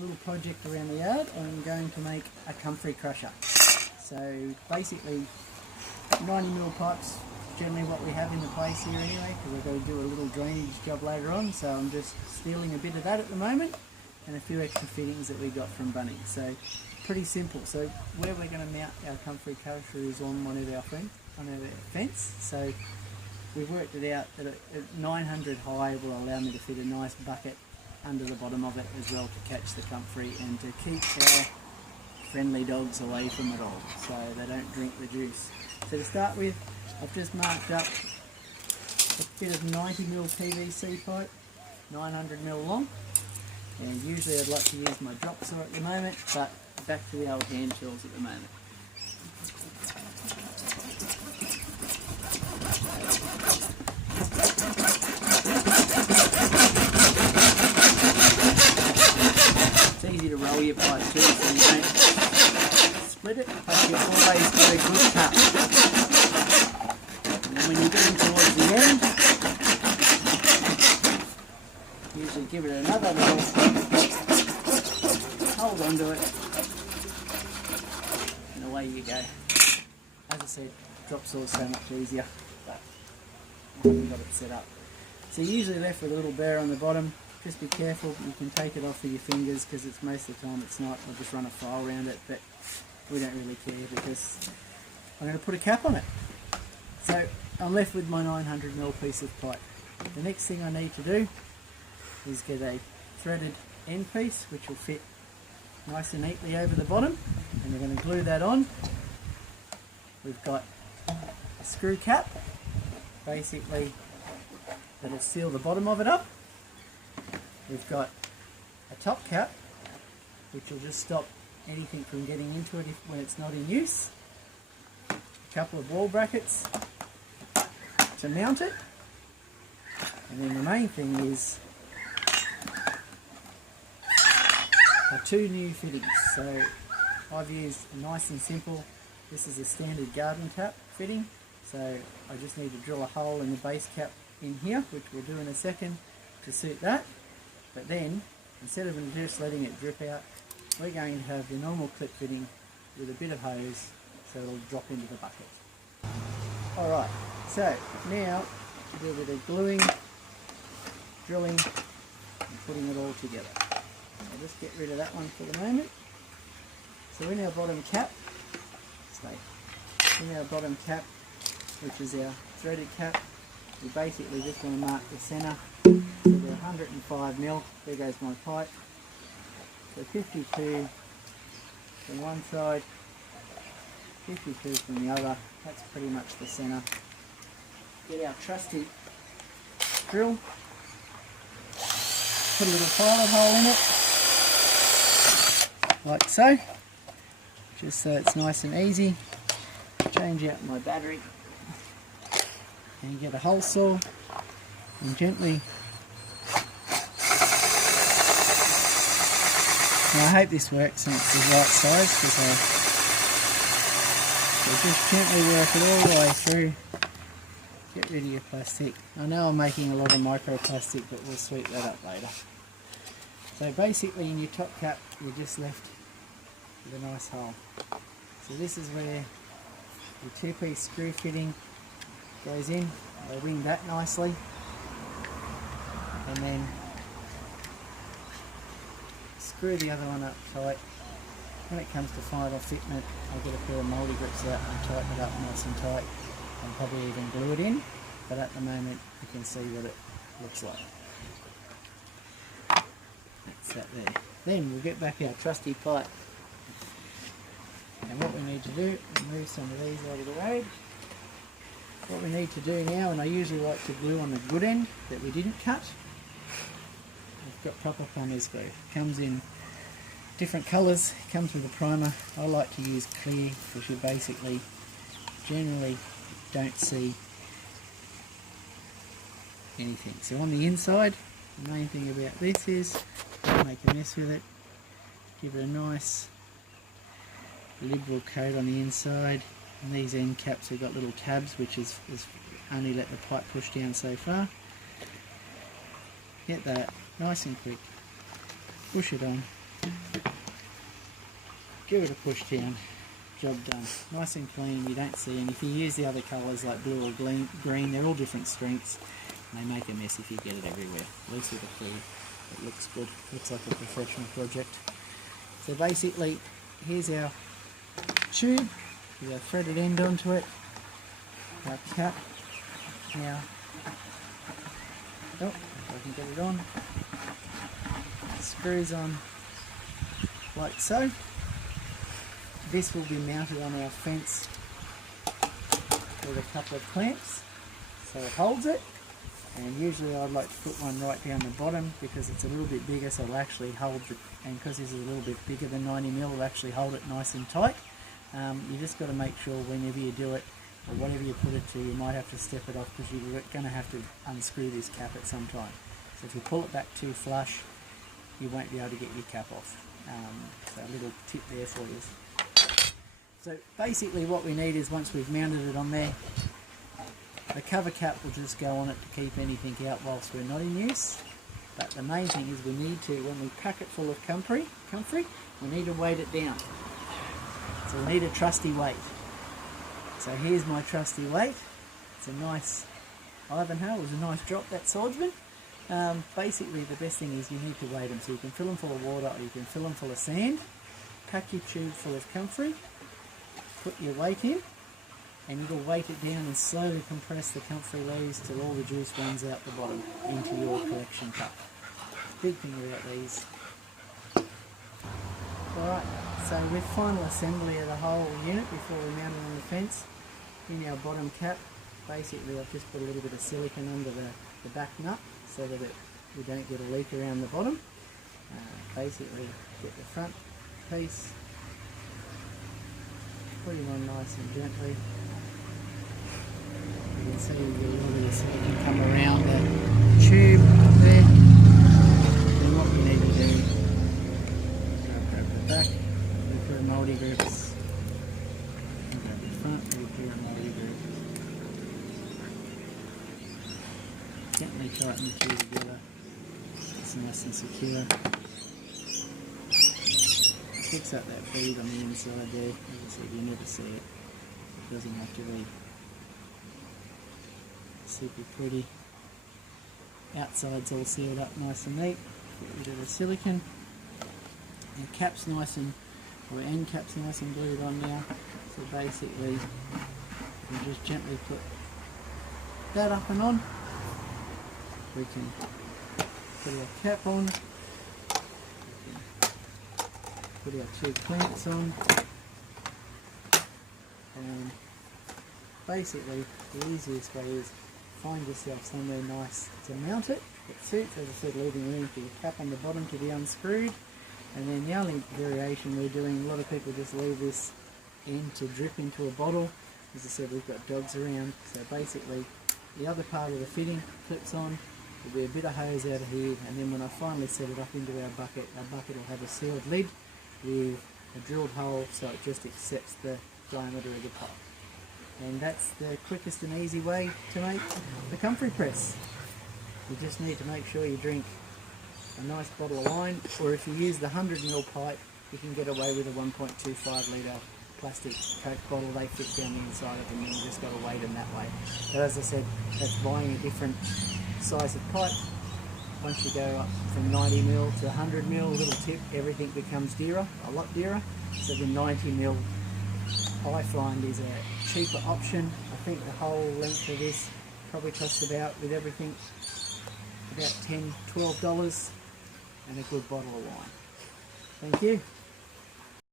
little project around the yard. I'm going to make a comfrey crusher. So basically 90mm pipes, generally what we have in the place here anyway, because we're going to do a little drainage job later on, so I'm just stealing a bit of that at the moment and a few extra fittings that we got from Bunnings. So pretty simple. So where we're going to mount our comfrey crusher is on one of our fence. So we've worked it out that at 900 high will allow me to fit a nice bucket under the bottom of it as well to catch the comfrey and to keep our friendly dogs away from it all so they don't drink the juice. So to start with, I've just marked up a bit of 90mm PVC pipe, 900mm long, and usually I'd like to use my drop saw at the moment, but back to the old hand tools at the moment. It's easy to roll your pipe too, so you don't split it, but you always get a good cut. And then when you're getting towards the end, usually give it another little hold on to it, and away you go. As I said, drop saw is so much easier, but I haven't got it set up. So you're usually left with a little burr on the bottom. Just be careful, you can take it off with your fingers because it's most of the time it's not. I'll just run a file around it, but we don't really care because I'm going to put a cap on it. So I'm left with my 900mm piece of pipe. The next thing I need to do is get a threaded end piece which will fit nice and neatly over the bottom, and we're going to glue that on. We've got a screw cap basically that'll seal the bottom of it up. We've got a top cap which will just stop anything from getting into it when it's not in use. A couple of wall brackets to mount it, and then the main thing is two new fittings. So I've used nice and simple, this is a standard garden tap fitting, so I just need to drill a hole in the base cap in here, which we'll do in a second to suit that. But then, instead of just letting it drip out, we're going to have the normal clip fitting with a bit of hose so it'll drop into the bucket. Alright, so now do a bit of gluing, drilling and putting it all together. I'll just get rid of that one for the moment. So in our bottom cap, which is our threaded cap, we basically just want to mark the centre. So they're 105mm, there goes my pipe. So 52 from one side, 52 from the other, that's pretty much the centre. Get our trusty drill, put a little pilot hole in it, like so, just so it's nice and easy. Change out my battery and get a hole saw and gently. Now I hope this works and it's the right size, so just gently work it all the way through. Get rid of your plastic. I know I'm making a lot of microplastic, but we'll sweep that up later. So basically in your top cap you're just left with a nice hole. So this is where your two-piece screw fitting goes in. They ring that nicely, and then screw the other one up tight. When it comes to final fitment, I'll get a pair of mouldy grips out and tighten it up nice and tight, and probably even glue it in, but at the moment you can see what it looks like. That's that there. Then we'll get back our trusty pipe, and what we need to do is move some of these out of the road. What we need to do now, and I usually like to glue on the good end that we didn't cut. I've got proper plumber's glue. It comes in different colours, it comes with a primer. I like to use clear because you basically generally don't see anything. So on the inside, the main thing about this is don't make a mess with it. Give it a nice liberal coat on the inside. And these end caps have got little tabs, which is only let the pipe push down so far. Get that nice and quick, push it on, give it a push down, job done. Nice and clean, you don't see, and if you use the other colours like blue or green, they're all different strengths, and they make a mess if you get it everywhere. At least with the clear, it looks good, looks like a professional project. So basically, here's our tube with our threaded end onto it, our cap. Now, if I can get it on, screws on like so. This will be mounted on our fence with a couple of clamps so it holds it, and usually I'd like to put one right down the bottom because it's a little bit bigger, so it'll actually hold it, and because this is a little bit bigger than 90mm, it'll actually hold it nice and tight. You just got to make sure whenever you do it, or whatever you put it to, you might have to step it off because you're going to have to unscrew this cap at some time. So if you pull it back too flush, you won't be able to get your cap off. So a little tip there for you. So basically what we need is, once we've mounted it on there, the cover cap will just go on it to keep anything out whilst we're not in use. But the main thing is we need to, when we pack it full of comfrey, we need to weight it down. So we need a trusty weight. So here's my trusty weight. It's a nice Ivanhoe, it was a nice drop, that swordsman. Basically the best thing is you need to weight them, so you can fill them full of water or you can fill them full of sand. Pack your tube full of comfrey, put your weight in, and it'll weight it down and slowly compress the comfrey leaves till all the juice runs out the bottom into your collection cup. Big thing about these. Alright, so with final assembly of the whole unit before we mount it on the fence, in our bottom cap, basically I've just put a little bit of silicone under the back nut so that we don't get a leak around the bottom. Basically get the front piece, put it on nice and gently. You can see a lot of the silicone come around the tube up there. And what we need to do, grab the back, look for mouldy groups, and grab the front, look for mouldy groups. Gently tighten the two together, it's nice and secure. Picks up that bead on the inside there. As I said, you never see it. It doesn't have to be super pretty. Outside's all sealed up nice and neat. Get rid of the silicone. The cap's nice and, or end cap's nice and glued on now. So basically, you just gently put that up and on. We can put our cap on. Put our two clamps on, and basically the easiest way is find yourself somewhere nice to mount it. It suits, as I said, leaving room for your cap on the bottom to be unscrewed. And then the only variation we're doing, a lot of people just leave this end to drip into a bottle. As I said, we've got dogs around, so basically the other part of the fitting clips on. There'll be a bit of hose out of here, and then when I finally set it up into our bucket will have a sealed lid with a drilled hole so it just accepts the diameter of the pipe. And that's the quickest and easy way to make the comfrey press. You just need to make sure you drink a nice bottle of wine, or if you use the 100ml pipe, you can get away with a 1.25 litre plastic Coke bottle. They fit down the inside of them, and you just got to weight them that way. But as I said, that's buying a different size of pipe. Once you go up from 90mm to 100ml, little tip, everything becomes dearer, a lot dearer. So the 90ml I find is a cheaper option. I think the whole length of this probably costs about, with everything, about $10–12 and a good bottle of wine. Thank you.